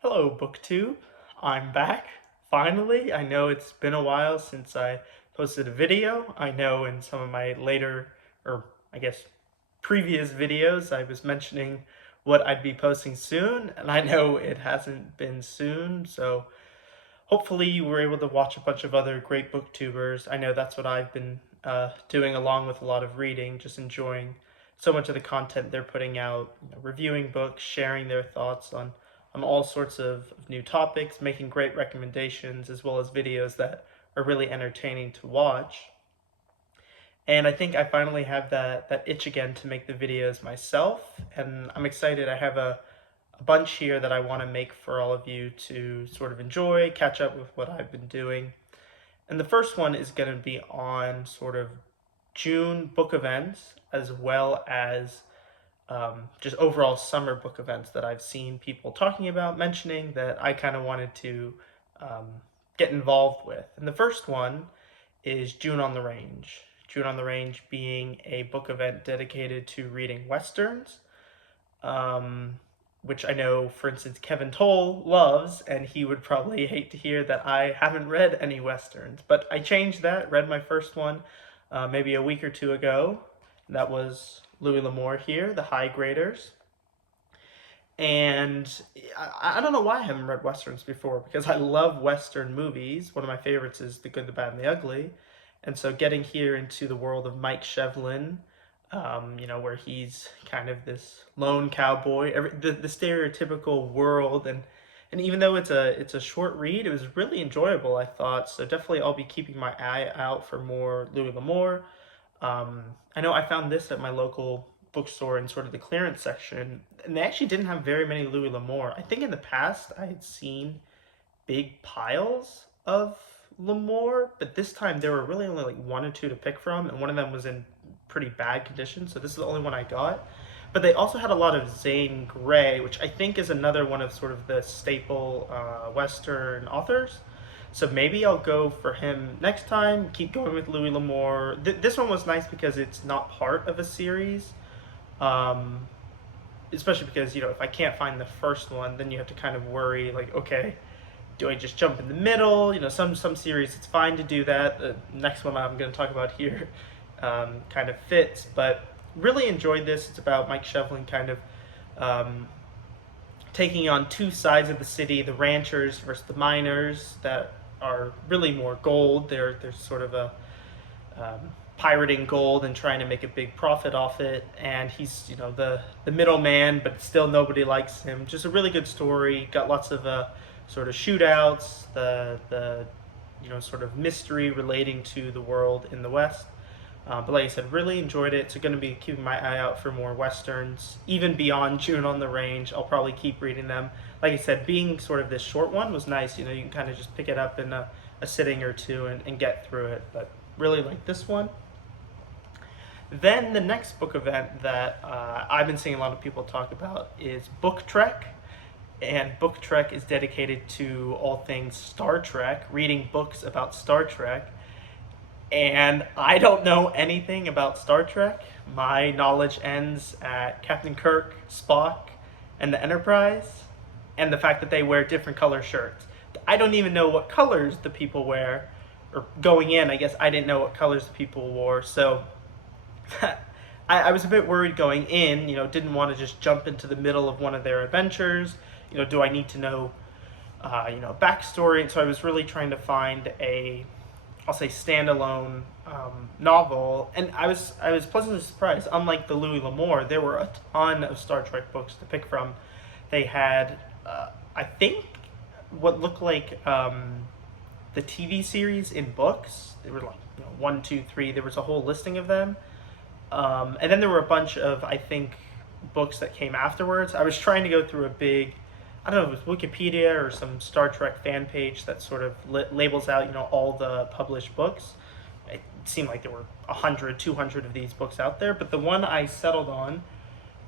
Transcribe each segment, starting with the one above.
Hello, Booktube. I'm back. Finally, I know it's been a while since I posted a video. I know in some of my later, or I guess previous videos, I was mentioning what I'd be posting soon, and I know it hasn't been soon, so hopefully you were able to watch a bunch of other great booktubers. I know that's what I've been doing along with a lot of reading, just enjoying so much of the content they're putting out, reviewing books, sharing their thoughts on all sorts of new topics, making great recommendations, as well as videos that are really entertaining to watch. And I think I finally have that itch again to make the videos myself, and I'm excited. I have a bunch here that I want to make for all of you to sort of enjoy, catch up with what I've been doing. And the first one is going to be on sort of June book events, as well as just overall summer book events that I've seen people talking about, mentioning, that I kind of wanted to um, get involved with. And the first one is June on the Range. June on the Range being a book event dedicated to reading Westerns, um, which I know, for instance, Kevin Toll loves, and he would probably hate to hear that I haven't read any Westerns. But I changed that, read my first one maybe a week or two ago. That was Louis L'Amour here, The High Graders. And I don't know why I haven't read Westerns before, because I love Western movies. One of my favorites is The Good, the Bad, and the Ugly. And so getting here into the world of Mike Shevlin, where he's kind of this lone cowboy, the stereotypical world, and even though it's a short read, it was really enjoyable, I thought. So definitely I'll be keeping my eye out for more Louis L'Amour. I know I found this at my local bookstore in sort of the clearance section, and they actually didn't have very many Louis L'Amour. I think in the past I had seen big piles of L'Amour, but this time there were really only like one or two to pick from, and one of them was in pretty bad condition, so this is the only one I got. But they also had a lot of Zane Grey, which I think is another one of sort of the staple Western authors. So maybe I'll go for him next time. Keep going with Louis L'Amour. This one was nice because it's not part of a series. Um, Especially because, if I can't find the first one, then you have to kind of worry, like, okay, do I just jump in the middle? Some series it's fine to do that. The next one I'm going to talk about here kind of fits, but really enjoyed this. It's about Mike Shevlin kind of taking on two sides of the city, the ranchers versus the miners that are really more gold. They're sort of a pirating gold and trying to make a big profit off it, and he's the middleman, but still nobody likes him. Just a really good story. Got lots of sort of shootouts, the sort of mystery relating to the world in the West. But like I said, really enjoyed it. So going to be keeping my eye out for more Westerns. Even beyond June on the Range, I'll probably keep reading them. Like I said, being sort of this short one was nice. You can kind of just pick it up in a sitting or two and get through it. But really like this one. Then the next book event that I've been seeing a lot of people talk about is BookTrek. And BookTrek is dedicated to all things Star Trek, reading books about Star Trek. And I don't know anything about Star Trek. My knowledge ends at Captain Kirk, Spock, and the Enterprise, and the fact that they wear different color shirts. I don't even know what colors the people wear, or going in, I guess I didn't know what colors the people wore, so I was a bit worried going in, didn't want to just jump into the middle of one of their adventures. Do I need to know, backstory? And so I was really trying to find I'll say standalone novel, and I was pleasantly surprised. Unlike the Louis L'Amour, there were a ton of Star Trek books to pick from. They had, I think, what looked like the TV series in books. There were like 1, 2, 3. There was a whole listing of them, and then there were a bunch of, I think, books that came afterwards. I was trying to go through a big, I don't know if it was Wikipedia or some Star Trek fan page that sort of labels out, all the published books. It seemed like there were 100, 200 of these books out there, but the one I settled on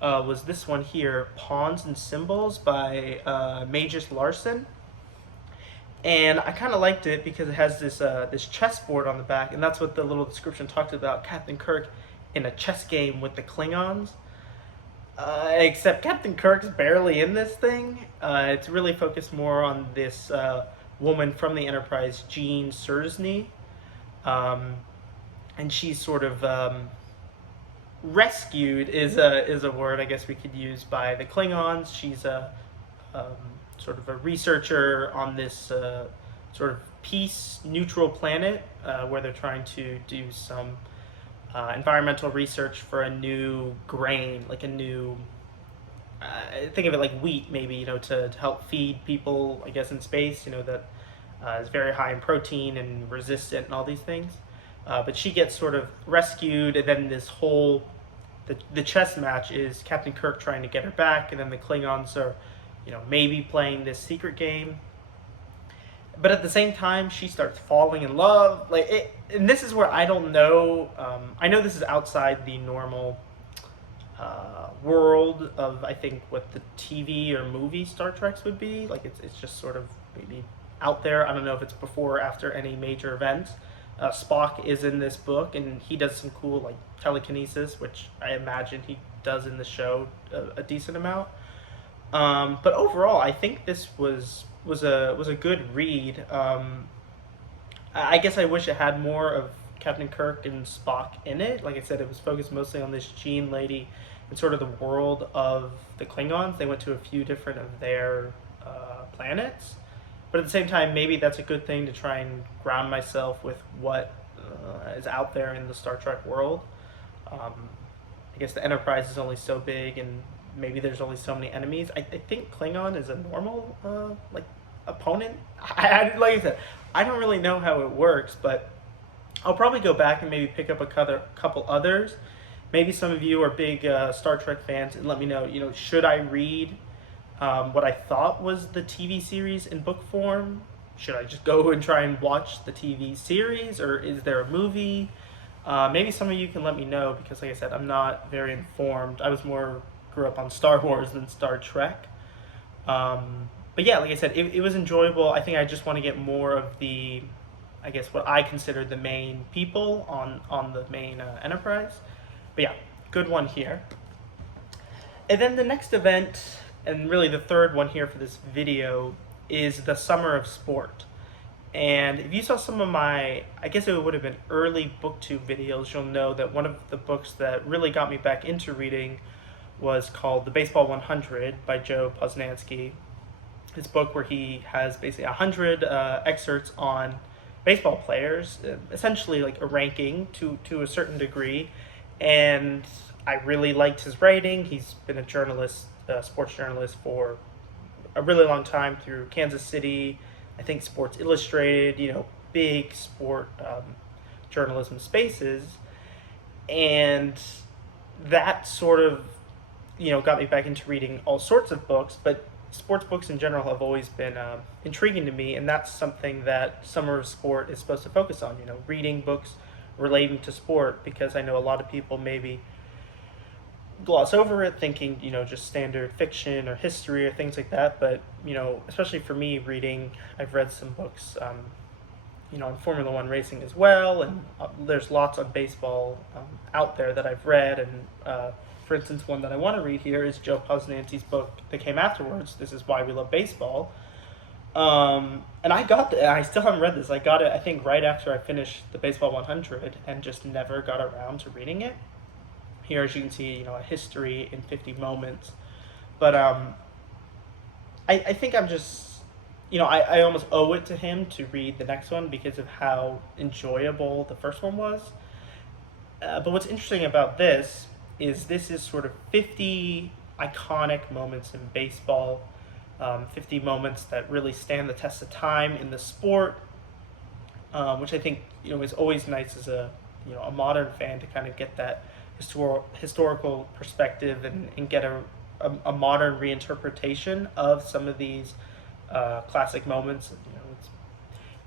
was this one here, Pawns and Symbols by Magus Larson. And I kind of liked it because it has this chessboard on the back, and that's what the little description talked about, Captain Kirk in a chess game with the Klingons. Except Captain Kirk's barely in this thing. It's really focused more on this woman from the Enterprise, Jean Sersney, um, and she's sort of rescued is a word I guess we could use by the Klingons. She's a um, sort of a researcher on this sort of peace neutral planet where they're trying to do some environmental research for a new grain, like a new. Think of it like wheat, maybe to help feed people, I guess, in space. That is very high in protein and resistant and all these things. But she gets sort of rescued, and then this whole the chess match is Captain Kirk trying to get her back, and then the Klingons are, maybe playing this secret game. But at the same time, she starts falling in love. And this is where I don't know. I know this is outside the normal world of, I think, what the TV or movie Star Treks would be. Like it's just sort of maybe out there. I don't know if it's before or after any major events. Spock is in this book, and he does some cool like telekinesis, which I imagine he does in the show a decent amount. But overall, I think this was a good read. I guess I wish it had more of Captain Kirk and Spock in it. Like I said, it was focused mostly on this Jean lady and sort of the world of the Klingons. They went to a few different of their planets. But at the same time, maybe that's a good thing to try and ground myself with what is out there in the Star Trek world. I guess the Enterprise is only so big, and maybe there's only so many enemies. I think Klingon is a normal like opponent. Like I said, I don't really know how it works, but I'll probably go back and maybe pick up a couple others. Maybe some of you are big Star Trek fans, and let me know. Should I read what I thought was the TV series in book form? Should I just go and try and watch the TV series, or is there a movie? Maybe some of you can let me know, because like I said, I'm not very informed. I grew up on Star Wars than Star Trek. But yeah, like I said, it was enjoyable. I think I just want to get more of the, I guess, what I consider the main people on the main Enterprise. But yeah, good one here. And then the next event, and really the third one here for this video, is the Summer of Sport. And if you saw some of my, I guess it would have been early Booktube videos, you'll know that one of the books that really got me back into reading was called The Baseball 100 by Joe Posnanski. This book where he has basically 100 excerpts on baseball players, essentially like a ranking to a certain degree. And I really liked his writing. He's been a journalist, sports journalist, for a really long time through Kansas City, I think Sports Illustrated, big sport journalism spaces. And that sort of, got me back into reading all sorts of books, but sports books in general have always been intriguing to me, and that's something that Summer of Sport is supposed to focus on, reading books relating to sport, because I know a lot of people maybe gloss over it thinking, just standard fiction or history or things like that, but, especially for me reading, I've read some books, on Formula One racing as well, and there's lots on baseball out there that I've read, and for instance, one that I want to read here is Joe Posnanski's book that came afterwards, This Is Why We Love Baseball. And I still haven't read this. I got it, I think, right after I finished the Baseball 100, and just never got around to reading it. Here, as you can see, a history in 50 moments. But I think I'm just, I almost owe it to him to read the next one because of how enjoyable the first one was. But what's interesting about this is sort of 50 iconic moments in baseball, 50 moments that really stand the test of time in the sport, which I think is always nice as a modern fan to kind of get that historical perspective and get a modern reinterpretation of some of these classic moments. It's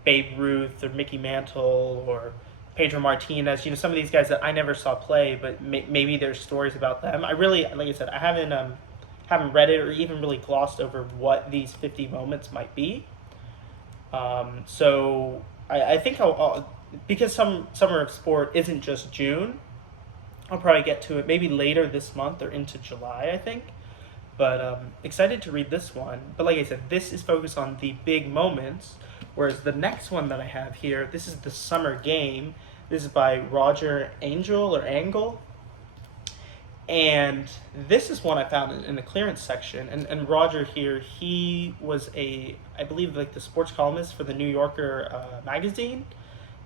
Babe Ruth or Mickey Mantle or Pedro Martinez, some of these guys that I never saw play, but maybe there's stories about them. I really, like I said, I haven't read it or even really glossed over what these 50 moments might be. So I think I'll because Summer of Sport isn't just June, I'll probably get to it maybe later this month or into July, I think. But excited to read this one. But like I said, this is focused on the big moments, whereas the next one that I have here, this is The Summer Game. This is by Roger Angel or Angle. And this is one I found in the clearance section. And Roger here, he was I believe, like the sports columnist for the New Yorker magazine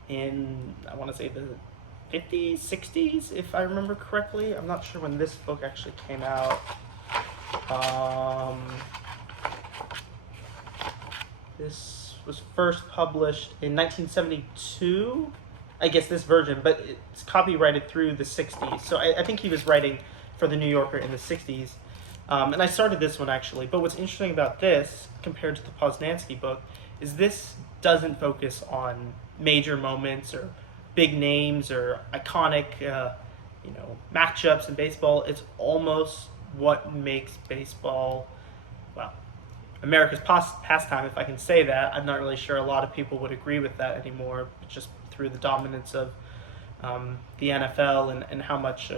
in, I want to say, the 50s, 60s, if I remember correctly. I'm not sure when this book actually came out. This was first published in 1972. I guess this version, but it's copyrighted through the 60s. So I think he was writing for the New Yorker in the 60s. And I started this one actually. But what's interesting about this, compared to the Poznansky book, is this doesn't focus on major moments or big names or iconic, matchups in baseball. It's almost what makes baseball, well, America's pastime, if I can say that. I'm not really sure a lot of people would agree with that anymore, just through the dominance of the NFL and how much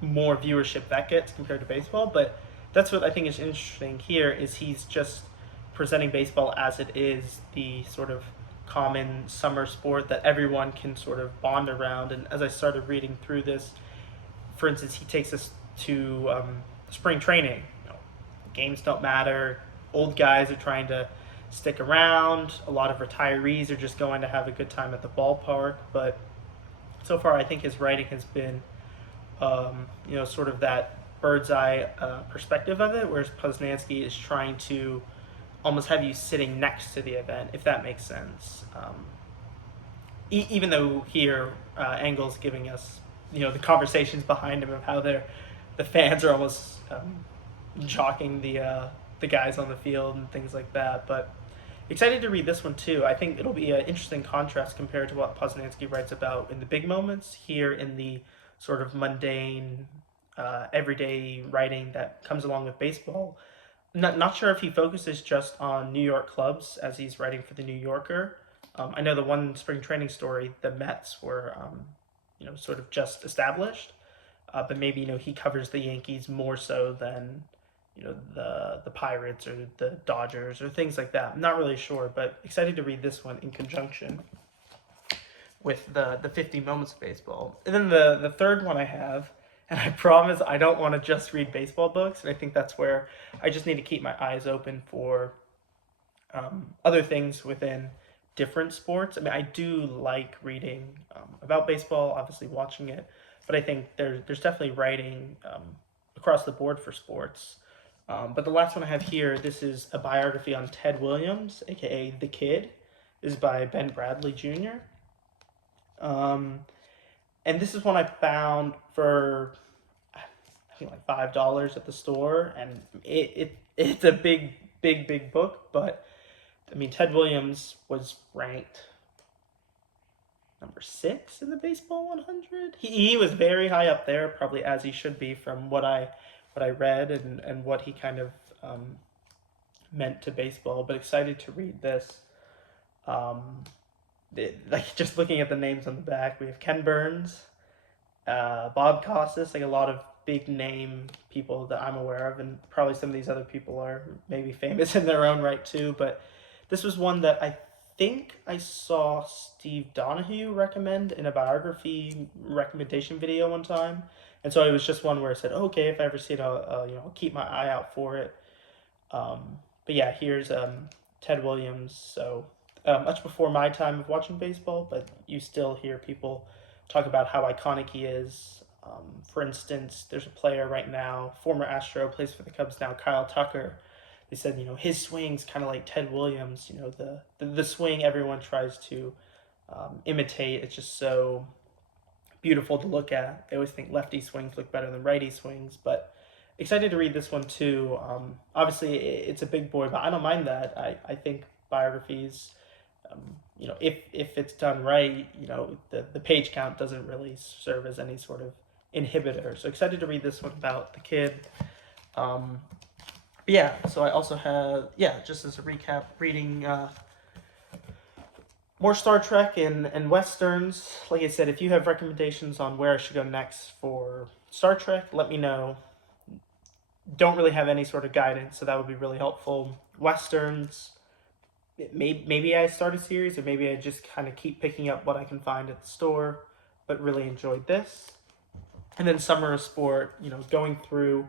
more viewership that gets compared to baseball. But that's what I think is interesting here, is he's just presenting baseball as it is, the sort of common summer sport that everyone can sort of bond around. And as I started reading through this, for instance, he takes us to spring training. Games don't matter. Old guys are trying to stick around. A lot of retirees are just going to have a good time at the ballpark. But so far, I think his writing has been, sort of that bird's eye perspective of it, whereas Poznansky is trying to almost have you sitting next to the event, if that makes sense. Even though here, Engel's giving us, the conversations behind him of how the fans are almost jockeying the guys on the field and things like that. But excited to read this one too. I think it'll be an interesting contrast compared to what Poznansky writes about in the big moments, here in the sort of mundane, everyday writing that comes along with baseball. Not sure if he focuses just on New York clubs as he's writing for the New Yorker. I know the one spring training story, the Mets were, sort of just established, but maybe he covers the Yankees more so than the Pirates or the Dodgers or things like that. I'm not really sure, but excited to read this one in conjunction with the 50 Moments of Baseball. And then the third one I have, and I promise I don't want to just read baseball books, and I think that's where I just need to keep my eyes open for other things within different sports. I mean, I do like reading about baseball, obviously watching it, but I think there's definitely writing across the board for sports. But the last one I have here, this is a biography on Ted Williams, aka The Kid. This is by Ben Bradley Jr. And this is one I found for, I think, like $5 at the store, and it's a big book. But I mean, Ted Williams was ranked number 6 in the Baseball 100. He was very high up there, probably as he should be, from what I read and what he kind of meant to baseball. But excited to read this. Like, just looking at the names on the back, we have Ken Burns, Bob Costas, like a lot of big name people that I'm aware of, and probably some of these other people are maybe famous in their own right too. But this was one that I think I saw Steve Donahue recommend in a biography recommendation video one time, and so it was just one where I said, oh, okay, if I ever see it, I'll keep my eye out for it. But yeah, here's Ted Williams. So much before my time of watching baseball, but you still hear people talk about how iconic he is. For instance, there's a player right now, former Astro, plays for the Cubs now, Kyle Tucker. They said, his swing's kind of like Ted Williams, the swing everyone tries to imitate. It's just so beautiful to look at. They always think lefty swings look better than righty swings, but excited to read this one too. Obviously, it's a big boy, but I don't mind that. I think biographies, if it's done right, the page count doesn't really serve as any sort of inhibitor. So excited to read this one about The Kid. Yeah, so I also have, just as a recap, reading more Star Trek and Westerns. Like I said, if you have recommendations on where I should go next for Star Trek, let me know. Don't really have any sort of guidance, so that would be really helpful. Westerns, maybe I start a series, or maybe I just kind of keep picking up what I can find at the store, but really enjoyed this. And then Summer of Sport, going through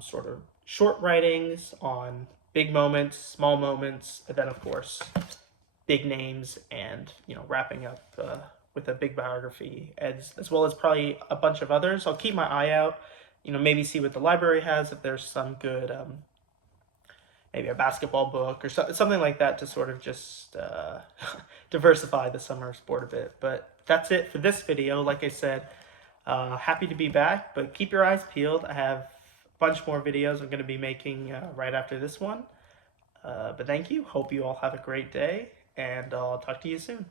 sort of short writings on big moments, small moments, and then of course big names, and wrapping up with a big biography, as well as probably a bunch of others. I'll keep my eye out, maybe see what the library has, if there's some good maybe a basketball book or something like that, to sort of just diversify the summer sport a bit. But that's it for this video. Like I said, happy to be back, but keep your eyes peeled. I have a bunch more videos I'm going to be making right after this one. But thank you. Hope you all have a great day, and I'll talk to you soon.